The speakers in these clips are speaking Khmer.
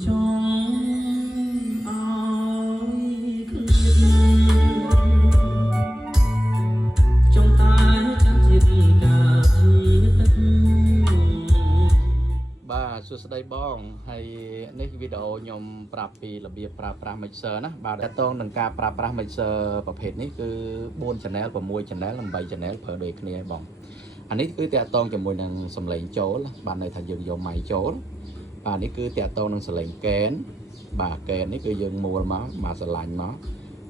សួស្តីបងហើយនេះវីដេអូខ្ញុំប្រាប់ពីរបៀបប្រើប្រាស់ mixer ណាបាទតើតើនឹងការប្រើប្រាស់ mixer ប្រភេទនេះគឺ4 channel 6 channel 8 channel ប្រើដូចគ្នាបងអានេះគឺតើតើជាមួយនឹងសំឡេងចូលបាទន័យថាយើងយក mic ចូលបាទនេះគឺតើតើនឹងសំឡេងកេនបាទកេននេះគឺយើងមួលមកបាទស្រឡាញ់មក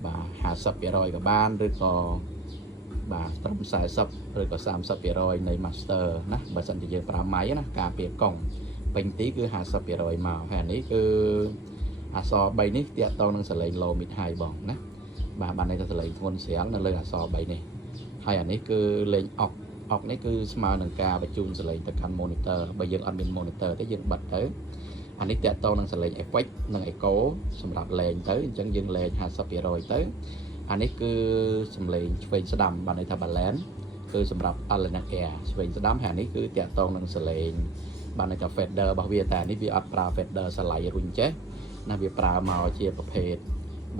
បាទ 50% ក៏បានឬក៏បាទត្រឹម40ឬក៏30% នៃ master ណាបើសិនជាយើងប្រើ mic ណាការពារកង់ពេញទីគឺ 50% មកហើយនេះគឺអក្សរ3នេះទាក់ទងនឹងសលេង low mid high បងណាបាទបានន័យថាសលេងធ្ងន់ស្រាលនៅលើអក្សរ3នេះហើយអានេះគឺលេងអុកនេះគឺស្មើនឹងការបញ្ជូនសលេងទៅកាន់ monitor បើយើងអត់មាន monitor ទេយើងបិទទៅអានេះទាក់ទងនឹងសលេង effect និង echo សម្រាប់លេងទៅអញ្ចឹងយើងលេង 50% ទៅអានេះគឺសំឡេងឆ្វេងស្ដាំបានន័យថា balance គឺសម្រាប់ Allen Air ឆ្វេងស្ដាំហើយនេះគឺទាក់ទងនឹងសលេងបានន័យថា fader របស់វាតែនេះវាអត់ប្រើ fader ស្លៃរុញចេះណាវាប្រើមកជាប្រភេទ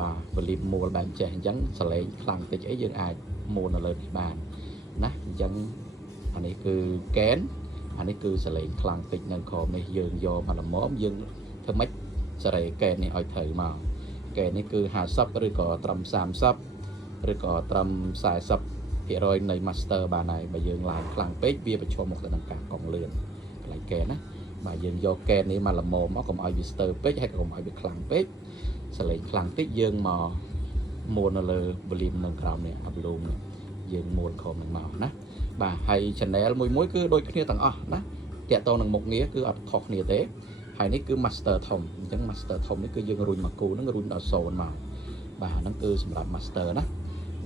បាទ volume មូលបែបចេះអញ្ចឹងសលេងខ្លាំងតិចអីយើងអាចមូលនៅលើនេះបានណាអញ្ចឹងអានេះគឺកេនអានេះគឺសលេងខ្លាំងតិចនៅក្រោមនេះយើងយកមកល្មមយើងធ្វើម៉េចសេរីកេននេះឲ្យត្រូវមកកេននេះគឺ50ឬក៏ត្រឹម30ឬក៏ត្រឹម40% នៃ master បានហើយបើយើងឡើងខ្លាំងពេកវាប្រឈមមុខទៅនឹងការកង់លឿនកន្លែងកេនណាបាទយើងយកកេននេះមកល្មមមកកុំឲ្យវាស្ទើរពេកហើយកុំឲ្យវាខ្លាំងពេកសលេងខ្លាំងតិចយើងមកមួលនៅលើ volume នៅក្រោមនេះ volume នេះយើងមួលខំនឹងមកណាបាទហើយ channel មួយគឺដូចគ្នាទាំងអស់ណាតាក់ទងនឹងមុខងារគឺអត់ខុសគ្នាទេហើយនេះគឺ master ធំអញ្ចឹង master ធំនេះគឺយើងរុញមកគូនឹងរុញដល់0មកបាទហ្នឹងគឺសម្រាប់ master ណា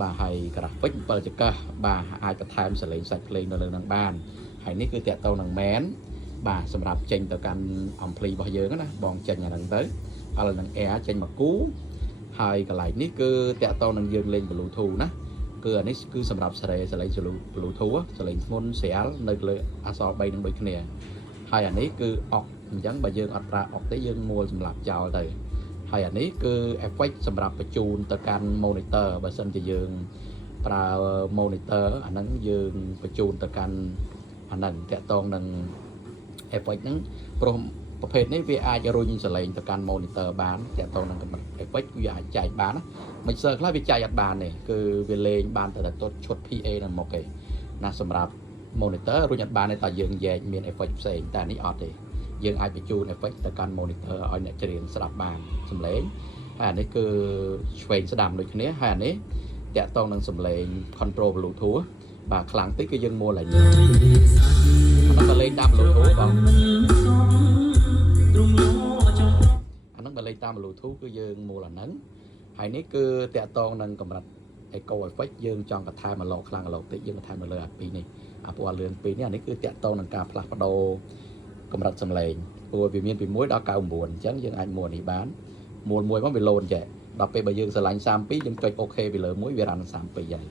បាទហើយ graphic 7ចង្កឹះបាទអាចបន្ថែមសលេងសាច់ភ្លេងនៅលើនឹងបានហើយនេះគឺតាក់ទងនឹង main បាទសម្រាប់ចេញទៅកាន់ ampli របស់យើងណាបងចេញអាហ្នឹងទៅហើយនឹង air ចេញមកគូហើយកន្លែងនេះគឺតាក់ទងនឹងយើងលេង bluetooth ណាគឺអានេះគឺសម្រាប់សលេង bluetooth សលេងធ្ងន់ស្រាលនៅលើអក្សរ3នឹងដូចគ្នាហើយអានេះគឺអុកអញ្ចឹងបើយើងអត់ប្រើអុកទេយើងមួលសម្រាប់ចោលទៅហើយអានេះគឺ effect សម្រាប់បញ្ជូនទៅកាន់ monitor បើសិនជាយើងប្រើ monitor អាហ្នឹងយើងបញ្ជូនទៅកាន់អាហ្នឹងតាក់ទងនឹង effect ហ្នឹងព្រោះប្រភេទនេះវាអាចរុញសលេងទៅកាន់ monitor បានតាក់ទងនឹងកម្រិត effect វាអាចចែកបានណា mixer ខ្លះវាចែកអត់បានទេគឺវាលេងបានតែទត់ឈុត PA នៅមុខឯណាសម្រាប់ monitor រុញអត់បានទេតែយើងែកមាន effect ផ្សេងតែនេះអត់ទេយើងអាចបញ្ជូន effect ទៅកាន់ monitor ឲ្យអ្នកច្រៀងស្ដាប់បានសំឡេងហើយអានេះគឺឆ្វេងស្ដាំដូចគ្នាហើយអានេះតាក់ទងនឹងសំឡេង control bluetooth បាទខ្លាំងតិចគឺយើងមួលឡើងនេះអានោះបើលេងតាម bluetooth បងអានោះបើលេងតាម bluetooth គឺយើងមួលអាហ្នឹងហើយនេះគឺតាក់ទងនឹងកម្រិត echo effect យើងចង់បន្ថែមអាឡូខ្លាំងអាឡូតិចយើងបន្ថែមនៅលើអា2នេះអាពណ៌លឿន2នេះអានេះគឺតាក់ទងនឹងការផ្លាស់ប្ដូរកម្រិតសំឡេងព្រោះវាមានពី1ដល់99អញ្ចឹងយើងអាចមួលនេះបានមួលមួយមកវាលោនចេះដល់ពេលបើយើងស្រឡាញ់32យើងចុច OK ពីលើ1វារ៉ាន32ហើយ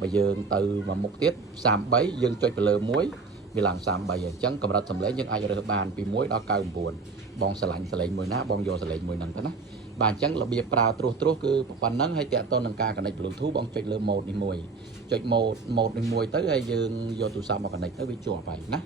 បើយើងទៅមកមុខទៀត33យើងចុចពីលើ1វាឡើង33អញ្ចឹងកម្រិតសំឡេងយើងអាចរើសបានពី1ដល់99បងស្រឡាញ់សលេងមួយណាបងយកសលេងមួយហ្នឹងទៅណាបាទអញ្ចឹងរបៀបប្រើត្រួសគឺប៉ុណ្ណឹងហើយតាក់ទងនឹងការ connect Bluetooth បងចុចលើ mode នេះមួយចុច mode នេះមួយទៅហើយយើងយកទូរស័ព្ទមក connect ទៅវាជាប់ហើយណា